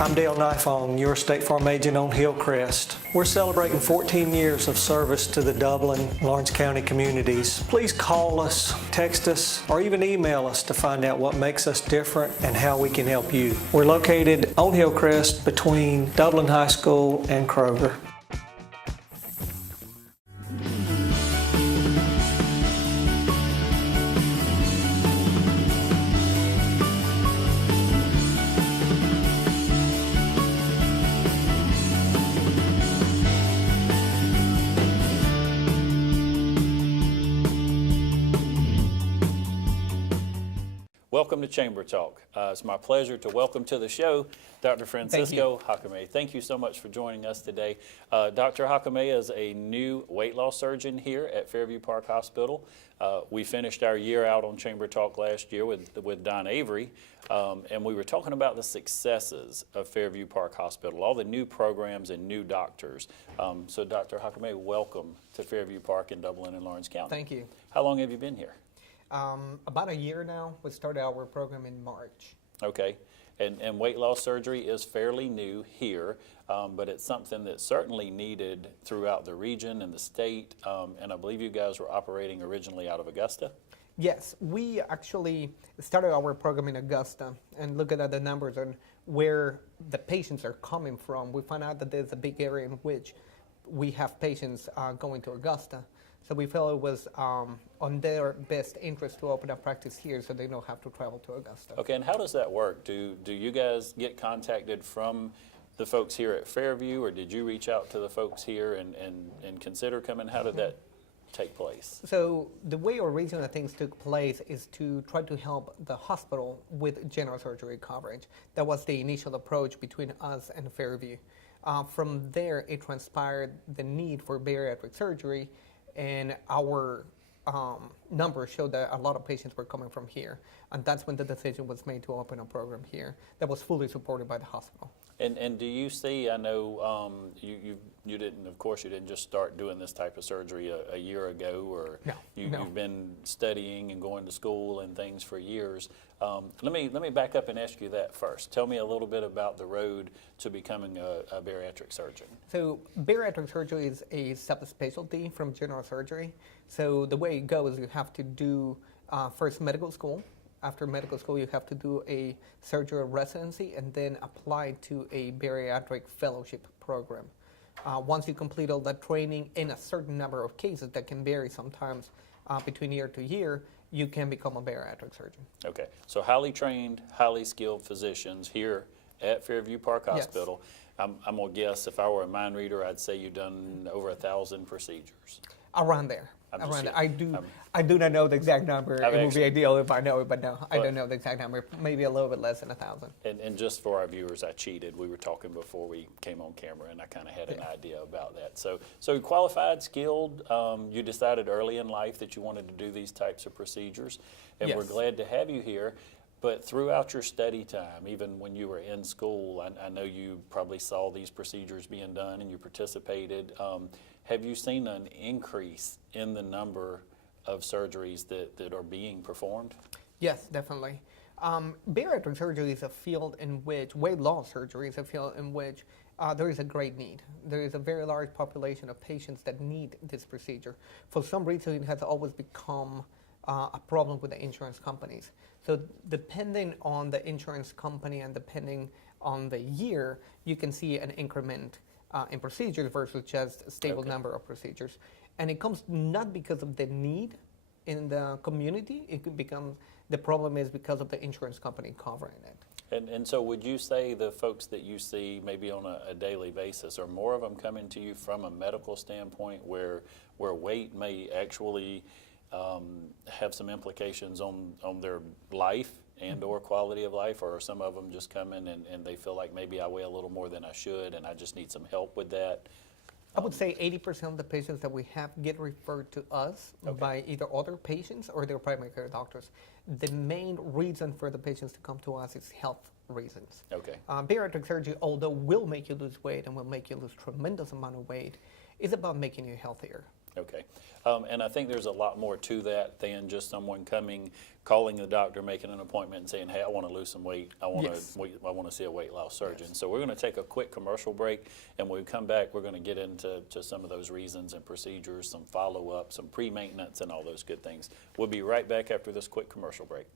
I'm Dale Knifong, your State Farm agent on Hillcrest. We're celebrating 14 years of service to the Dublin, Lawrence County communities. Please call us, text us, or even email us to find out what makes us different and how we can help you. We're located on Hillcrest between Dublin High School and Kroger. Welcome to Chamber Talk. It's my pleasure to welcome to the show Dr. Francisco Jacome. Thank you so much for joining us today. Dr. Jacome is a new weight loss surgeon here at Fairview Park Hospital. We finished our year out on Chamber Talk last year with Don Avery, and we were talking about the successes of Fairview Park Hospital, all the new programs and new doctors. So Dr. Jacome, welcome to Fairview Park in Dublin and Lawrence County. Thank you. How long have you been here? About a year now. We started our program in March. Okay, and weight loss surgery is fairly new here, but it's something that's certainly needed throughout the region and the state, and I believe you guys were operating originally out of Augusta? Yes, we actually started our program in Augusta, and looking at the numbers and where the patients are coming from, we found out that there's a big area in which we have patients going to Augusta. So we felt it was on their best interest to open up practice here so they don't have to travel to Augusta. Okay, and how does that work? Do you guys get contacted from the folks here at Fairview, or did you reach out to the folks here and consider coming? How did that take place? So the way originally things took place is to try to help the hospital with general surgery coverage. That was the initial approach between us and Fairview. From there, it transpired the need for bariatric surgery, and our numbers showed that a lot of patients were coming from here. And that's when the decision was made to open a program here that was fully supported by the hospital. And do you see, I know you didn't, of course, you didn't just start doing this type of surgery a year ago, or No. You've been studying and going to school and things for years. Let me back up and ask you that first. Tell me a little bit about the road to becoming a bariatric surgeon. So bariatric surgery is a subspecialty from general surgery. So the way it goes, you have to do first medical school. After medical school, you have to do a surgery residency and then apply to a bariatric fellowship program. Once you complete all that training in a certain number of cases that can vary sometimes between year to year, you can become a bariatric surgeon. Okay, so highly trained, highly skilled physicians here at Fairview Park Hospital. Yes. I'm going to guess if I were a mind reader, I'd say you've done over 1,000 procedures. Around there. I do not know the exact number. It would be ideal if I know it, but no, I don't know the exact number. Maybe a little bit less than 1,000. And just for our viewers, I cheated. We were talking before we came on camera, and I kind of had an idea about that. So qualified, skilled. You decided early in life that you wanted to do these types of procedures, and we're glad to have you here. But throughout your study time, even when you were in school, I know you probably saw these procedures being done and you participated. Have you seen an increase in the number of surgeries that are being performed? Yes, definitely. Bariatric surgery is a field in which, weight loss surgery is a field in which there is a great need. There is a very large population of patients that need this procedure. For some reason, it has always become a problem with the insurance companies. So depending on the insurance company and depending on the year, you can see an increment in procedures versus just a stable number of procedures. And it comes not because of the need in the community, it could become, the problem is because of the insurance company covering it. And so would you say the folks that you see maybe on a daily basis, are more of them coming to you from a medical standpoint where weight may actually have some implications on their life and or quality of life, or are some of them just come in and they feel like maybe I weigh a little more than I should and I just need some help with that? I would say 80% of the patients that we have get referred to us by either other patients or their primary care doctors. The main reason for the patients to come to us is health reasons. Okay. Bariatric surgery, although will make you lose weight and will make you lose tremendous amount of weight, is about making you healthier. Okay. And I think there's a lot more to that than just someone coming, calling the doctor, making an appointment, and saying, hey, I want to lose some weight. I want to see a weight loss surgeon. Yes. So we're going to take a quick commercial break, and when we come back, we're going to get into some of those reasons and procedures, some follow-up, some pre-maintenance, and all those good things. We'll be right back after this quick commercial break.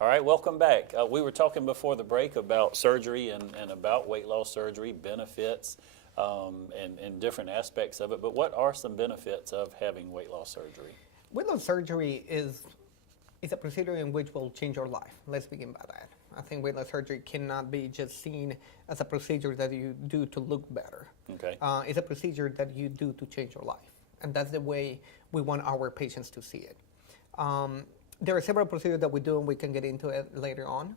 All right, welcome back. We were talking before the break about surgery and about weight loss surgery, benefits, and different aspects of it. But what are some benefits of having weight loss surgery? Weight loss surgery is a procedure in which will change your life. Let's begin by that. I think weight loss surgery cannot be just seen as a procedure that you do to look better. Okay. It's a procedure that you do to change your life. And that's the way we want our patients to see it. There are several procedures that we do, and we can get into it later on.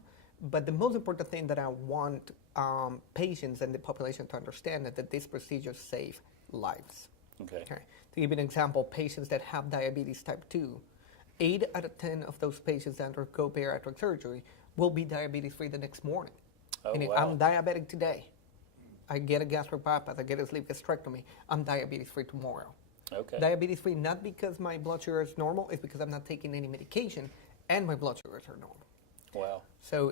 But the most important thing that I want patients and the population to understand is that these procedures save lives. Okay. Okay. To give you an example, patients that have diabetes type 2, 8 out of 10 of those patients that undergo bariatric surgery will be diabetes-free the next morning. Oh, Meaning, wow. I'm diabetic today. I get a gastric bypass, I get a sleeve gastrectomy, I'm diabetes-free tomorrow. Okay. Diabetes-free not because my blood sugar is normal, it's because I'm not taking any medication and my blood sugars are normal. Wow. So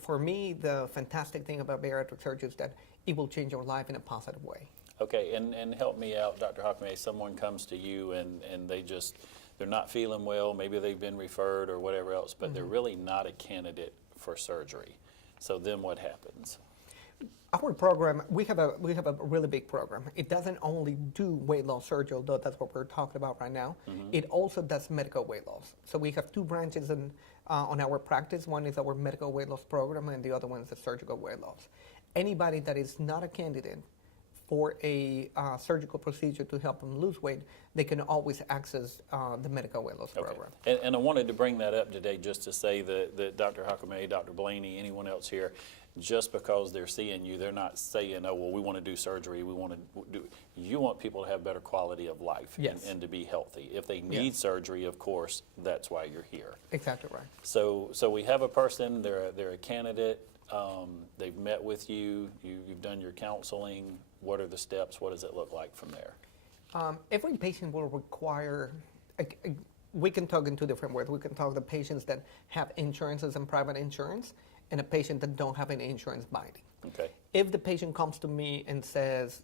for me, the fantastic thing about bariatric surgery is that it will change your life in a positive way. Okay, and help me out, Dr. Jacome. Someone comes to you and they're not feeling well, maybe they've been referred or whatever else, but they're really not a candidate for surgery. So then what happens? Our program, we have a really big program. It doesn't only do weight loss surgery, although that's what we're talking about right now. It also does medical weight loss. So we have two branches on our practice. One is our medical weight loss program, and the other one is the surgical weight loss. Anybody that is not a candidate for a surgical procedure to help them lose weight, they can always access the medical weight loss program. And I wanted to bring that up today just to say that Dr. Jacome, Dr. Blaney, anyone else here, just because they're seeing you, they're not saying, oh, well, we want to do surgery, we want to do, you want people to have better quality of life and to be healthy. If they need surgery, of course, that's why you're here. Exactly right. So we have a person, they're a candidate, they've met with you, you've done your counseling. What are the steps? What does it look like from there? Every patient will require, we can talk in two different ways. We can talk the patients that have insurances and private insurance, and a patient that don't have any insurance binding. Okay. If the patient comes to me and says,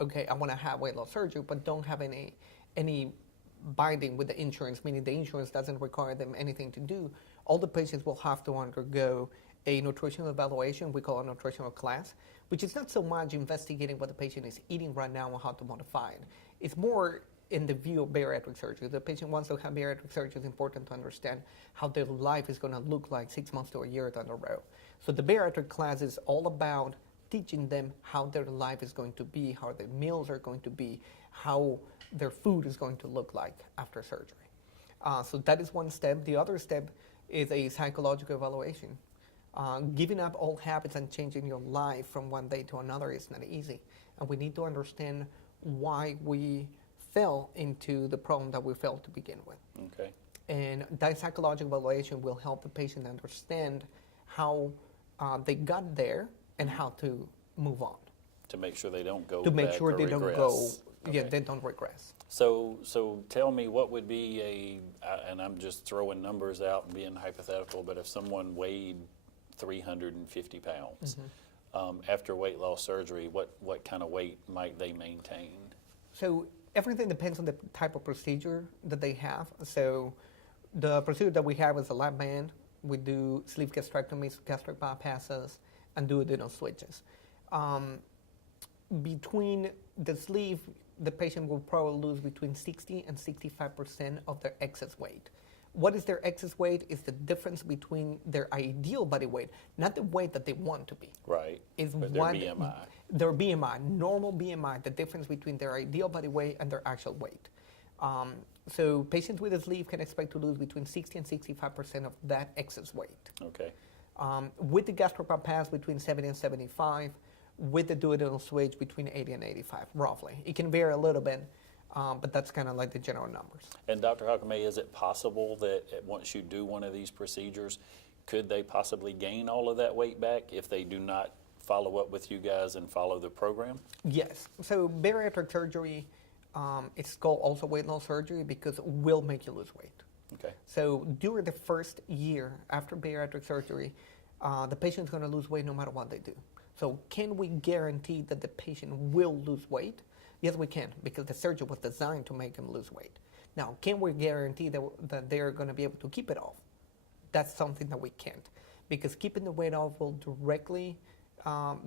okay, I want to have weight loss surgery, but don't have any binding with the insurance, meaning the insurance doesn't require them anything to do, all the patients will have to undergo a nutritional evaluation, we call a nutritional class, which is not so much investigating what the patient is eating right now and how to modify it. It's more in the view of bariatric surgery. The patient wants to have bariatric surgery. It's important to understand how their life is going to look like 6 months to a year down the road. So the bariatric class is all about teaching them how their life is going to be, how their meals are going to be, how their food is going to look like after surgery. So that is one step. The other step is a psychological evaluation. Giving up old habits and changing your life from one day to another is not easy. And we need to understand why we fell into the problem that we fell to begin with. Okay. And that psychological evaluation will help the patient understand how they got there and how to move on. To make sure they don't go To make back sure or they don't regress. go Yeah, Okay. they don't regress. So tell me what would be and I'm just throwing numbers out and being hypothetical, but if someone weighed 350 pounds, after weight loss surgery, what kind of weight might they maintain? So everything depends on the type of procedure that they have. So the procedure that we have is a lap band. We do sleeve gastrectomies, gastric bypasses, and duodenal switches. Between the sleeve, the patient will probably lose between 60 and 65% of their excess weight. What is their excess weight? Is the difference between their ideal body weight, not the weight that they want to be. Right. Is But what their BMI. Their BMI, normal BMI, the difference between their ideal body weight and their actual weight. So patients with a sleeve can expect to lose between 60 and 65% of that excess weight. Okay. With the gastric bypass, between 70 and 75. With the duodenal switch, between 80 and 85, roughly. It can vary a little bit, but that's kind of like the general numbers. And Dr. Jacome, is it possible that once you do one of these procedures, could they possibly gain all of that weight back if they do not follow up with you guys and follow the program? Yes. So bariatric surgery, it's called also weight loss surgery because it will make you lose weight. Okay. So during the first year after bariatric surgery, the patient's going to lose weight no matter what they do. So can we guarantee that the patient will lose weight? Yes, we can, because the surgery was designed to make them lose weight. Now, can we guarantee that they're going to be able to keep it off? That's something that we can't, because keeping the weight off will directly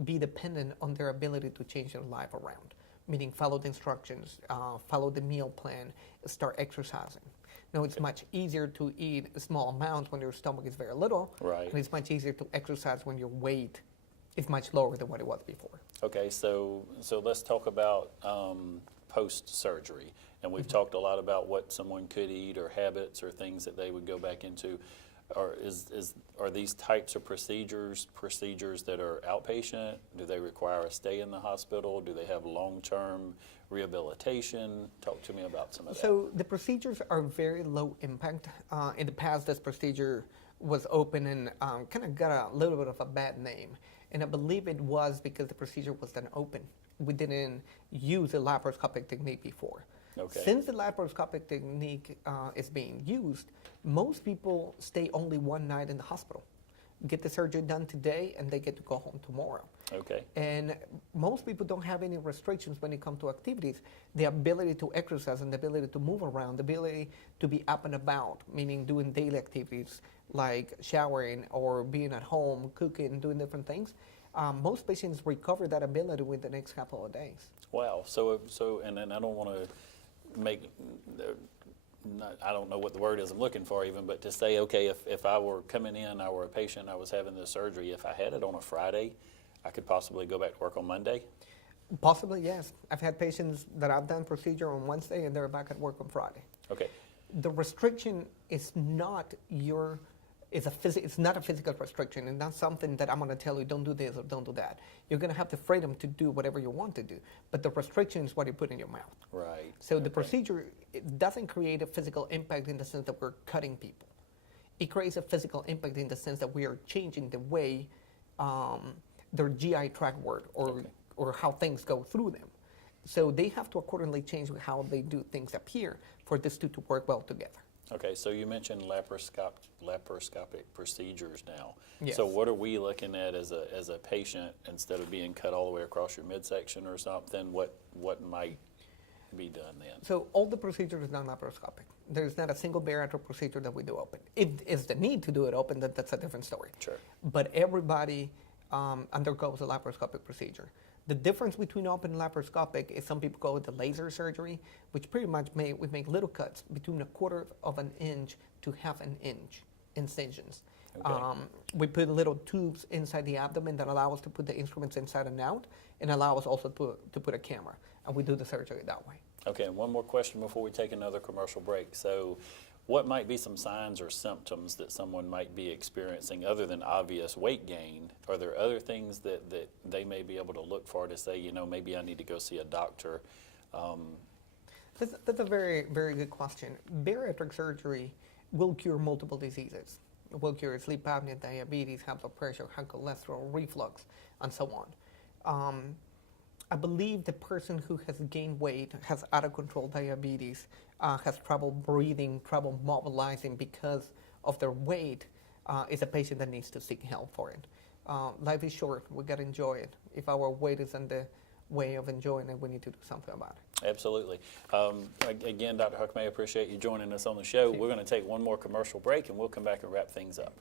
be dependent on their ability to change their life around, meaning follow the instructions, follow the meal plan, start exercising. Now, it's much easier to eat small amounts when your stomach is very little, Right. and it's much easier to exercise when your weight is much lower than what it was before. Okay, so let's talk about post-surgery. And we've talked a lot about what someone could eat or habits or things that they would go back into. Are these types of procedures that are outpatient? Do they require a stay in the hospital? Do they have long-term rehabilitation? Talk to me about some of that. So the procedures are very low impact. In the past, this procedure was open and kind of got a little bit of a bad name. And I believe it was because the procedure was done open. We didn't use the laparoscopic technique before. Okay. Since the laparoscopic technique is being used, most people stay only one night in the hospital, get the surgery done today, and they get to go home tomorrow. Okay. And most people don't have any restrictions when it comes to activities. The ability to exercise and the ability to move around, the ability to be up and about, meaning doing daily activities like showering or being at home, cooking, doing different things. Most patients recover that ability within the next couple of days. Wow. So, and then I don't want to make, I don't know what the word is I'm looking for even, but to say, okay, if I were coming in, I were a patient, I was having this surgery, if I had it on a Friday, I could possibly go back to work on Monday? Possibly, yes. I've had patients that I've done procedure on Wednesday and they're back at work on Friday. Okay. The restriction is not it's not a physical restriction, and not something that I'm going to tell you, don't do this or don't do that. You're going to have the freedom to do whatever you want to do, but the restriction is what you put in your mouth. Right. So the procedure, it doesn't create a physical impact in the sense that we're cutting people. It creates a physical impact in the sense that we are changing the way their GI tract work or how things go through them. So they have to accordingly change how they do things up here for this two to work well together. Okay, so you mentioned laparoscopic procedures now. Yes. So what are we looking at as a patient, instead of being cut all the way across your midsection or something? What might be done then? So all the procedures are done laparoscopic. There's not a single bariatric procedure that we do open. If it's the need to do it open, that's a different story. Sure. But everybody undergoes a laparoscopic procedure. The difference between open and laparoscopic is some people go with the laser surgery, which pretty much we make little cuts between 1/4 of an inch to 1/2 an inch incisions. Okay. We put little tubes inside the abdomen that allow us to put the instruments inside and out, and allow us also to put a camera, and we do the surgery that way. Okay, and one more question before we take another commercial break. So what might be some signs or symptoms that someone might be experiencing other than obvious weight gain? Are there other things that they may be able to look for to say, maybe I need to go see a doctor? That's a very, very good question. Bariatric surgery will cure multiple diseases. It will cure sleep apnea, diabetes, high blood pressure, high cholesterol, reflux, and so on. I believe the person who has gained weight, has out of control diabetes, has trouble breathing, trouble mobilizing because of their weight, is a patient that needs to seek help for it. Life is short. We got to enjoy it. If our weight is in the way of enjoying it, we need to do something about it. Absolutely. Again, Dr. Jacome, I appreciate you joining us on the show. We're going to take one more commercial break, and we'll come back and wrap things up.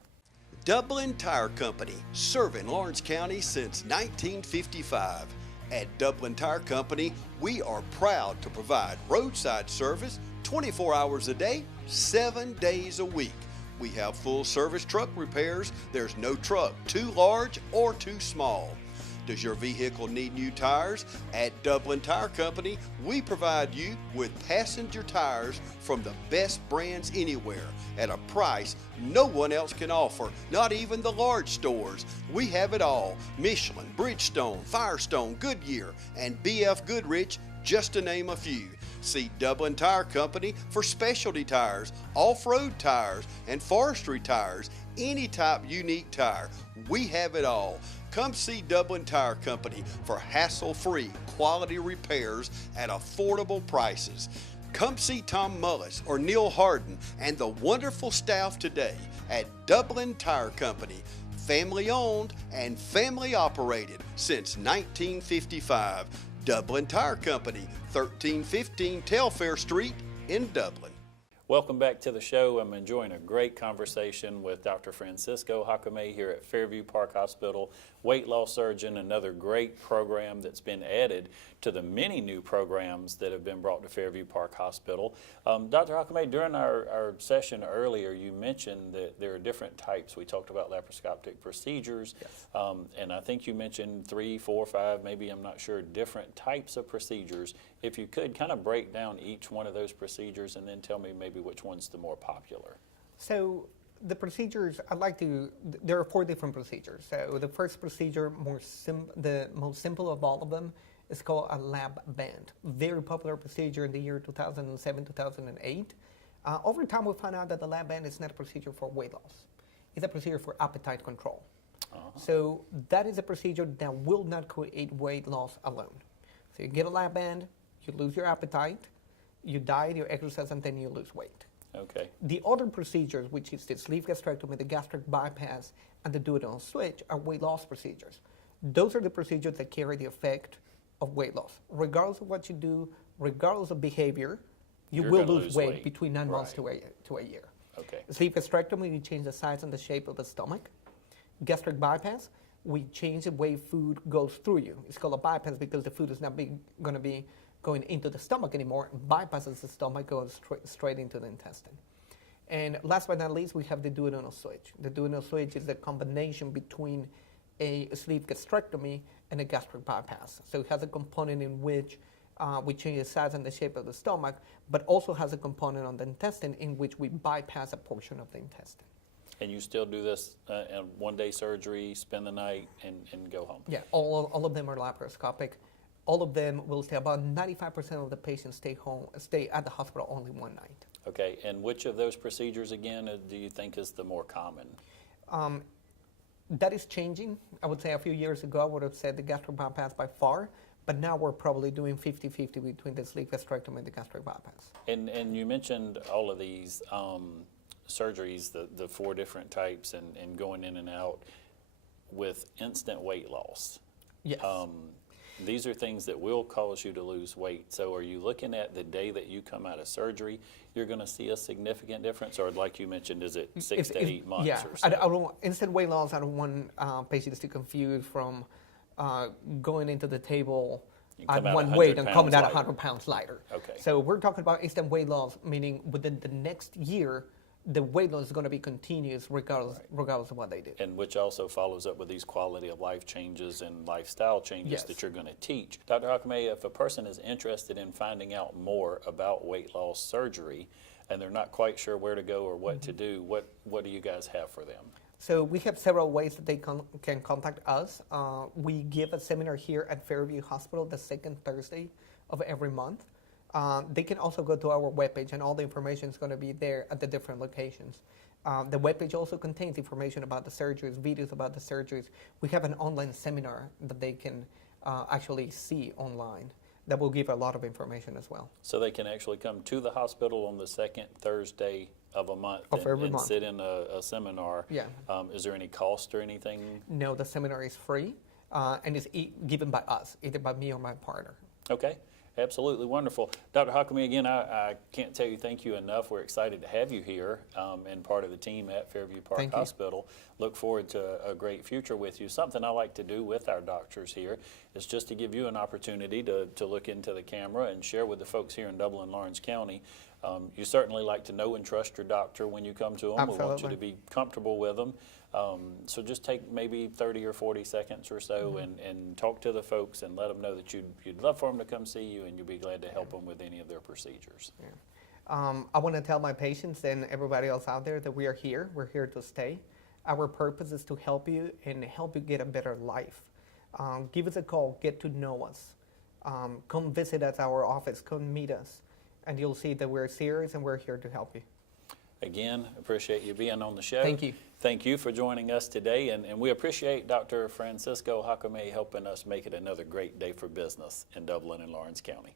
Dublin Tire Company, serving Lawrence County since 1955. At Dublin Tire Company, we are proud to provide roadside service 24 hours a day, 7 days a week. We have full service truck repairs. There's no truck too large or too small. Does your vehicle need new tires? At Dublin Tire Company, we provide you with passenger tires from the best brands anywhere at a price no one else can offer, not even the large stores. We have it all: Michelin, Bridgestone, Firestone, Goodyear, and BF Goodrich, just to name a few. See Dublin Tire Company for specialty tires, off-road tires, and forestry tires, any type unique tire. We have it all. Come see Dublin Tire Company for hassle-free quality repairs at affordable prices. Come see Tom Mullis or Neil Harden and the wonderful staff today at Dublin Tire Company. Family owned and family operated since 1955. Dublin Tire Company, 1315 Telfair Street in Dublin. Welcome back to the show. I'm enjoying a great conversation with Dr. Francisco Jacome here at Fairview Park Hospital, weight loss surgeon, another great program that's been added to the many new programs that have been brought to Fairview Park Hospital. Dr. Jacome, during our session earlier, you mentioned that there are different types. We talked about laparoscopic procedures, Yes. And I think you mentioned 3, 4, 5, maybe, I'm not sure, different types of procedures. If you could kind of break down each one of those procedures and then tell me maybe which one's the more popular. So the procedures, there are 4 different procedures. So the first procedure, the most simple of all of them, is called a lap band. Very popular procedure in the year 2007, 2008. Over time, we found out that the lap band is not a procedure for weight loss. It's a procedure for appetite control. So that is a procedure that will not create weight loss alone. So you get a lap band, you lose your appetite, you diet, you exercise, and then you lose weight. Okay. The other procedures, which is the sleeve gastrectomy, the gastric bypass, and the duodenal switch, are weight loss procedures. Those are the procedures that carry the effect of weight loss. Regardless of what you do, regardless of behavior, you You're will gonna lose lose weight weight. between 9 months Right. to a year. Okay. Sleeve gastrectomy, you change the size and the shape of the stomach. Gastric bypass, we change the way food goes through you. It's called a bypass because the food is not going to be going into the stomach anymore. It bypasses the stomach, goes straight into the intestine. And last but not least, we have the duodenal switch. The duodenal switch is the combination between a sleeve gastrectomy and a gastric bypass. So it has a component in which we change the size and the shape of the stomach, but also has a component on the intestine in which we bypass a portion of the intestine. And you still do this in one-day surgery, spend the night, and go home? Yeah, all of them are laparoscopic. All of them will stay. About 95% of the patients stay at the hospital only one night. Okay, and which of those procedures, again, do you think is the more common? That is changing. I would say a few years ago, I would have said the gastric bypass by far, but now we're probably doing 50-50 between the sleeve gastrectomy and the gastric bypass. And you mentioned all of these surgeries, the 4 different types, and going in and out with instant weight loss. Yes. These are things that will cause you to lose weight. So are you looking at the day that you come out of surgery, you're going to see a significant difference? Or like you mentioned, is it 6 to 8 months yeah, or so? I don't want instant weight loss. I don't want patients to confuse from going into the table at one weight and coming out 100 pounds lighter. Okay. So we're talking about instant weight loss, meaning within the next year, the weight loss is going to be continuous regardless of what they do. And which also follows up with these quality of life changes and lifestyle changes Yes. that you're going to teach. Dr. Jacome, if a person is interested in finding out more about weight loss surgery and they're not quite sure where to go or what to do, what do you guys have for them? So we have several ways that they can contact us. We give a seminar here at Fairview Hospital the second Thursday of every month. They can also go to our webpage, and all the information is going to be there at the different locations. The webpage also contains information about the surgeries, videos about the surgeries. We have an online seminar that they can actually see online. That will give a lot of information as well. So they can actually come to the hospital on the second Thursday of a month Of every and month. sit in a seminar. Yeah. Is there any cost or anything? No, the seminar is free, and it's given by us, either by me or my partner. Okay, absolutely wonderful. Dr. Jacome, again, I can't tell you thank you enough. We're excited to have you here and part of the team at Fairview Park Thank you. Hospital. Look forward to a great future with you. Something I like to do with our doctors here is just to give you an opportunity to look into the camera and share with the folks here in Dublin, Lawrence County. You certainly like to know and trust your doctor when you come to them. We want you to be comfortable with them. So just take maybe 30 or 40 seconds or so and talk to the folks and let them know that you'd love for them to come see you and you'd be glad to help them with any of their procedures. Yeah. I want to tell my patients and everybody else out there that we are here. We're here to stay. Our purpose is to help you and help you get a better life. Give us a call. Get to know us. Come visit us, our office. Come meet us. And you'll see that we're serious and we're here to help you. Again, appreciate you being on the show. Thank you. Thank you for joining us today, and we appreciate Dr. Francisco Jacome helping us make it another great day for business in Dublin and Lawrence County.